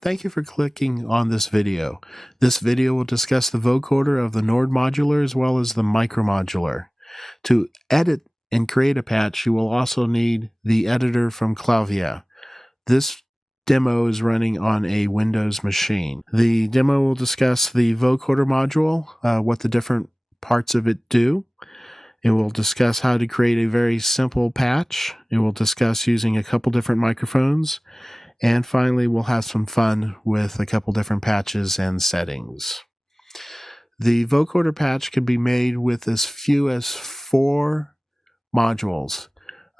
Thank you for clicking on this video. This video will discuss the vocoder of the Nord Modular as well as the Micro Modular. To edit and create a patch, you will also need the editor from Clavia. This demo is running on a Windows machine. The demo will discuss the vocoder module, what the different parts of it do. It will discuss how to create a very simple patch. It will discuss using a couple different microphones. And finally, we'll have some fun with a couple different patches and settings. The vocoder patch can be made with as few as 4 modules.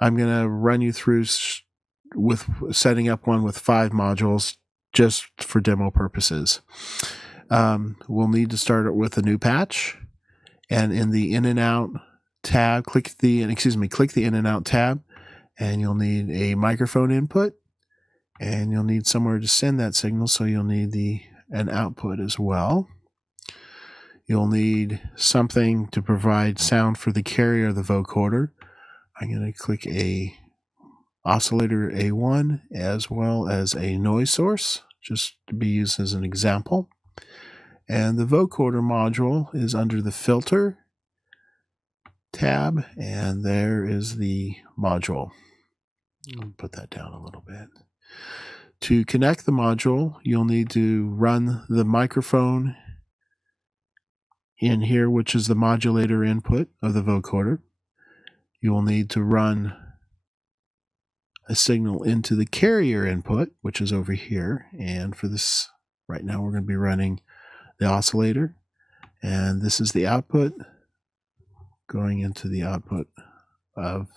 I'm going to run you through with setting up one with 5 modules just for demo purposes. We'll need to start with a new patch, and in the in and out tab, click the in and out tab, and you'll need a microphone input. And you'll need somewhere to send that signal, so you'll need an output as well. You'll need something to provide sound for the carrier of the vocoder. I'm going to click a oscillator A1 as well as a noise source, just to be used as an example. And the vocoder module is under the filter tab, and there is the module. I'll put that down a little bit. To connect the module, you'll need to run the microphone in here, which is the modulator input of the vocoder. You will need to run a signal into the carrier input, which is over here. And for this, right now, we're going to be running the oscillator. And this is the output going into the output of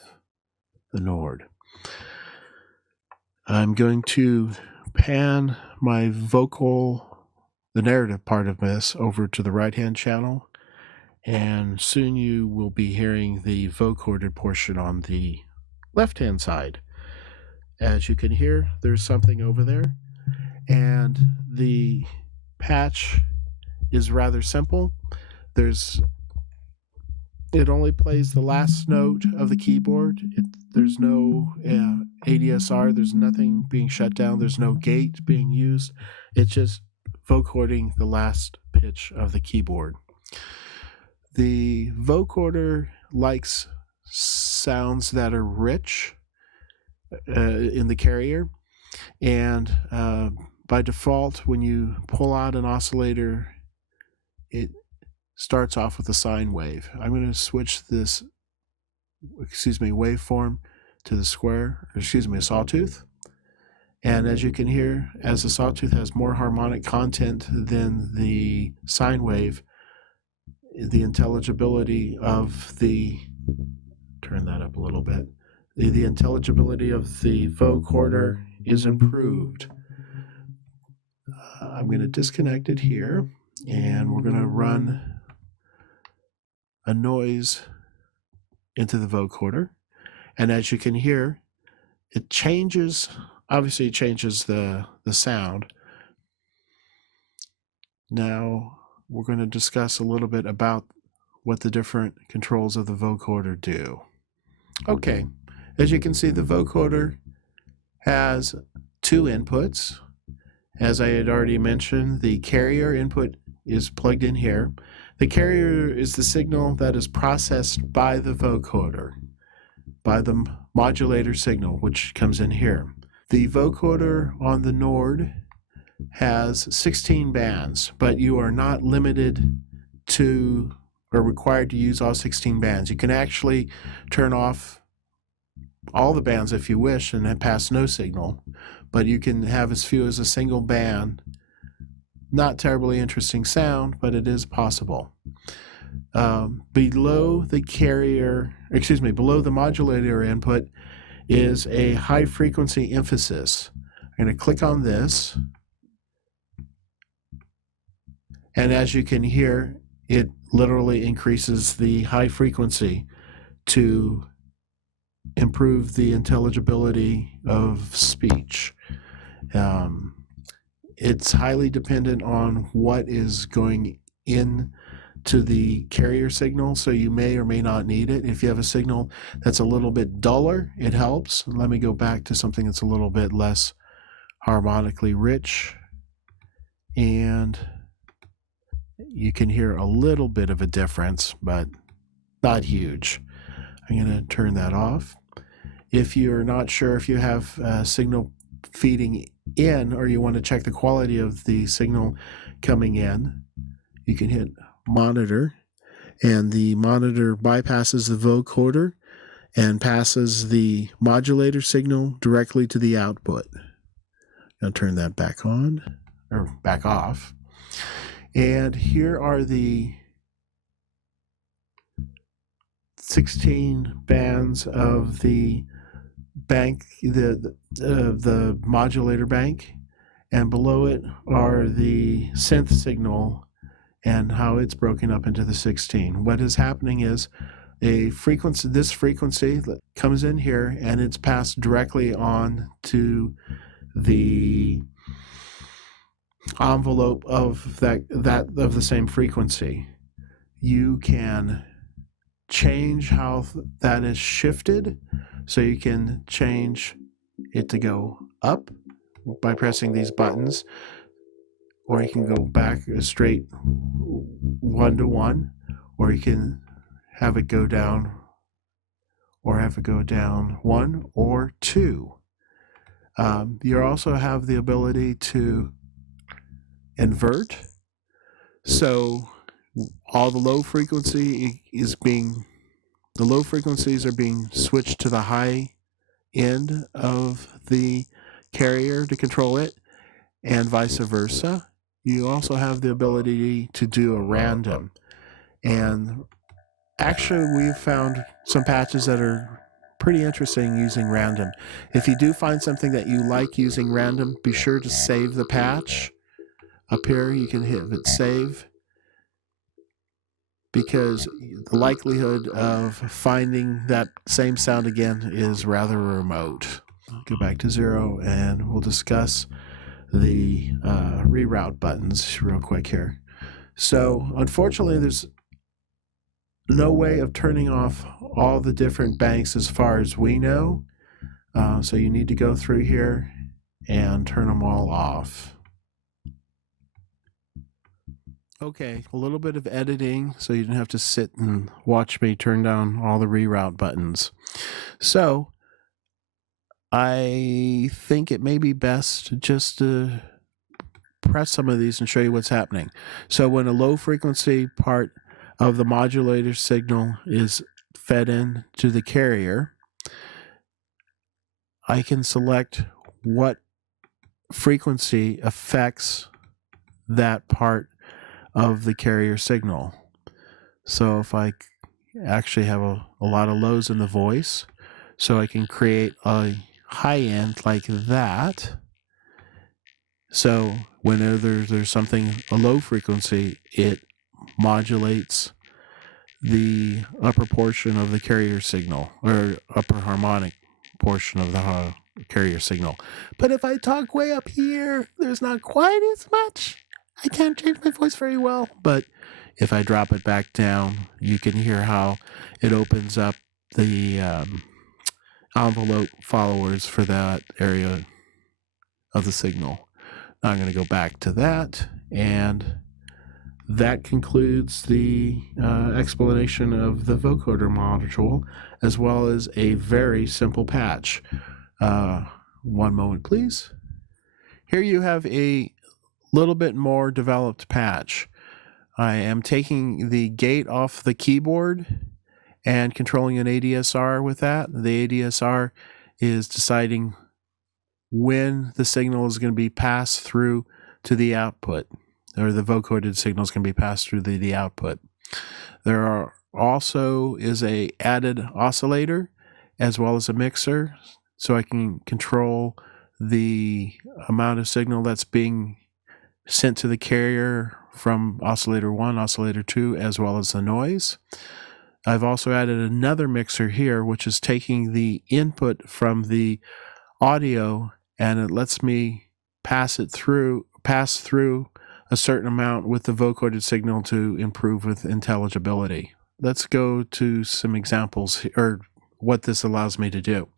the Nord. I'm going to pan my the narrative part of this, over to the right-hand channel, and soon you will be hearing the vocoder portion on the left-hand side. As you can hear, there's something over there, and the patch is rather simple. It only plays the last note of the keyboard. There's no ADSR, there's nothing being shut down, there's no gate being used. It's just vocoding the last pitch of the keyboard. The vocoder likes sounds that are rich in the carrier, and by default, when you pull out an oscillator, it starts off with a sine wave. I'm going to switch this waveform to the a sawtooth. And as you can hear, as the sawtooth has more harmonic content than the sine wave, the intelligibility of turn that up a little bit, the intelligibility of the vocoder is improved. I'm going to disconnect it here, and we're going to run a noise into the vocoder, and as you can hear, it changes. Obviously, it changes the sound. Now we're going to discuss a little bit about what the different controls of the vocoder do. Okay, as you can see, the vocoder has 2 inputs. As I had already mentioned, the carrier input is plugged in here. The carrier is the signal that is processed by the vocoder, by the modulator signal, which comes in here. The vocoder on the Nord has 16 bands, but you are not limited to or required to use all 16 bands. You can actually turn off all the bands if you wish and pass no signal, but you can have as few as a single band. Not terribly interesting sound, but it is possible. Below the modulator input is a high frequency emphasis. I'm going to click on this, and as you can hear, it literally increases the high frequency to improve the intelligibility of speech. It's highly dependent on what is going in to the carrier signal, so you may or may not need it. If you have a signal that's a little bit duller, it helps. Let me go back to something that's a little bit less harmonically rich. and you can hear a little bit of a difference, but not huge. I'm going to turn that off. If you're not sure if you have signal feeding in, or you want to check the quality of the signal coming in, you can hit monitor, and the monitor bypasses the vocoder and passes the modulator signal directly to the output. I'll turn that back on, or back off. And here are the 16 bands of the bank, the modulator bank, and below it are the synth signal and how it's broken up into the 16. What is happening is this frequency comes in here and it's passed directly on to the envelope of that of the same frequency. You can change how that is shifted, so you can change it to go up by pressing these buttons, or you can go back straight 1 to 1, or you can have it go down, or have it go down 1 or 2. You also have the ability to invert, so all the low frequencies are being switched to the high end of the carrier to control it, and vice versa. You also have the ability to do a random, and actually we've found some patches that are pretty interesting using random. If you do find something that you like using random, be sure to save the patch. Up here you can hit save, because the likelihood of finding that same sound again is rather remote. I'll go back to 0 and we'll discuss the reroute buttons real quick here. So unfortunately there's no way of turning off all the different banks as far as we know, so you need to go through here and turn them all off. Okay, a little bit of editing so you don't have to sit and watch me turn down all the reroute buttons. So I think it may be best just to press some of these and show you what's happening. So when a low frequency part of the modulator signal is fed in to the carrier, I can select what frequency affects that part of the carrier signal. So if I actually have a lot of lows in the voice, so I can create a high end like that. So whenever there's something, a low frequency, it modulates the upper portion of the carrier signal, or upper harmonic portion of the carrier signal. But if I talk way up here, there's not quite as much. I can't change my voice very well, but if I drop it back down, you can hear how it opens up the envelope followers for that area of the signal. Now I'm going to go back to that, and that concludes the explanation of the vocoder module, as well as a very simple patch. One moment, please. Here you have a little bit more developed patch. I am taking the gate off the keyboard and controlling an ADSR with that. The ADSR is deciding when the signal is going to be passed through to the output, or the vocoded signal is going to be passed through the output. There also is a added oscillator as well as a mixer, so I can control the amount of signal that's being sent to the carrier from oscillator 1, oscillator 2, as well as the noise. I've also added another mixer here, which is taking the input from the audio, and it lets me pass through a certain amount with the vocoded signal to improve with intelligibility. Let's go to some examples, or what this allows me to do.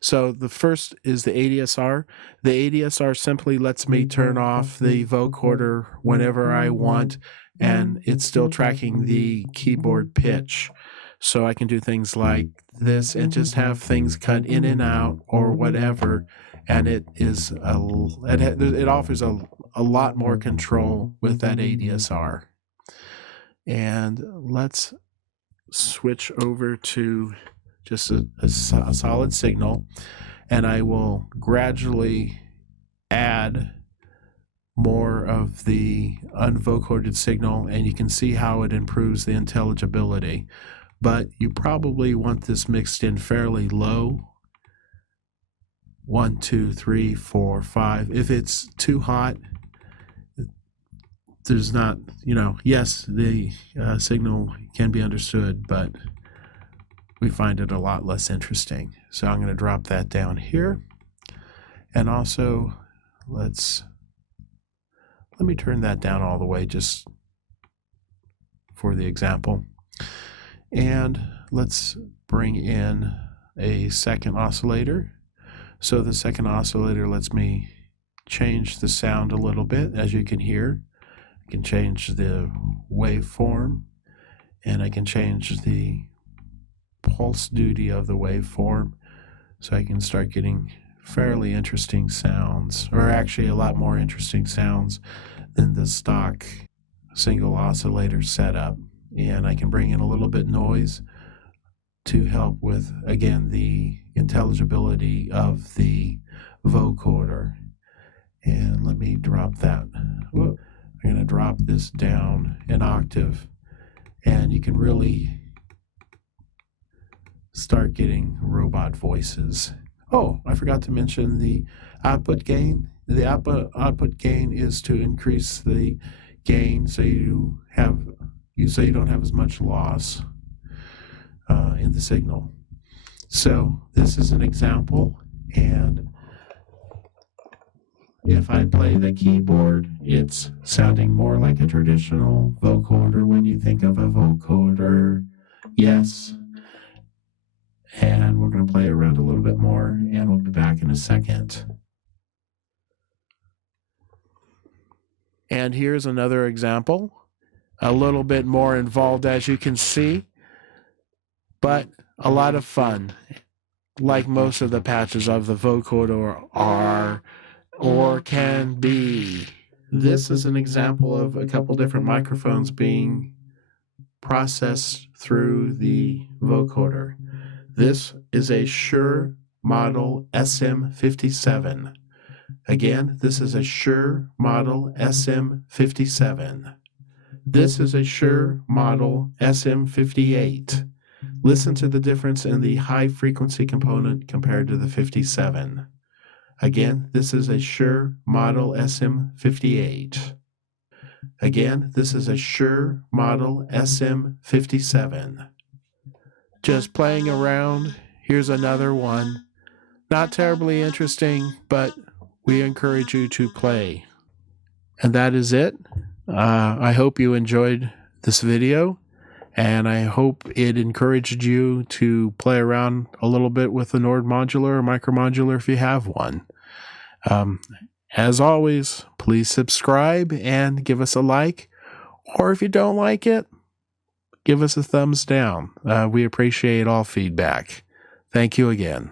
So the first is the ADSR. The ADSR simply lets me turn off the vocoder whenever I want, and it's still tracking the keyboard pitch. So I can do things like this and just have things cut in and out or whatever, and it offers a lot more control with that ADSR. And let's switch over to just a solid signal, and I will gradually add more of the unvocoded signal, and you can see how it improves the intelligibility. But you probably want this mixed in fairly low. 1, 2, 3, 4, 5. If it's too hot, there's not, yes, the signal can be understood, but we find it a lot less interesting. So I'm going to drop that down here. And also, let me turn that down all the way just for the example. And let's bring in a second oscillator. So the second oscillator lets me change the sound a little bit. As you can hear, I can change the waveform, and I can change the pulse duty of the waveform, so I can start getting fairly interesting sounds, or actually a lot more interesting sounds than the stock single oscillator setup. And I can bring in a little bit noise to help with, again, the intelligibility of the vocoder. And let me drop that. I'm going to drop this down an octave, and you can really start getting robot voices. Oh, I forgot to mention the output gain. The output gain is to increase the gain so you don't have as much loss in the signal. So this is an example, and if I play the keyboard, it's sounding more like a traditional vocoder when you think of a vocoder. Yes. And we're going to play around a little bit more, and we'll be back in a second. And here's another example. A little bit more involved, as you can see, but a lot of fun, like most of the patches of the vocoder are or can be. This is an example of a couple different microphones being processed through the vocoder. This is a Shure model SM57. Again, this is a Shure model SM57. This is a Shure model SM58. Listen to the difference in the high frequency component compared to the 57. Again, this is a Shure model SM58. Again, this is a Shure model SM57. Just playing around. Here's another one. Not terribly interesting, but we encourage you to play. And that is it. I hope you enjoyed this video, and I hope it encouraged you to play around a little bit with the Nord Modular or Micromodular if you have one. As always, please subscribe and give us a like, or if you don't like it, give us a thumbs down. We appreciate all feedback. Thank you again.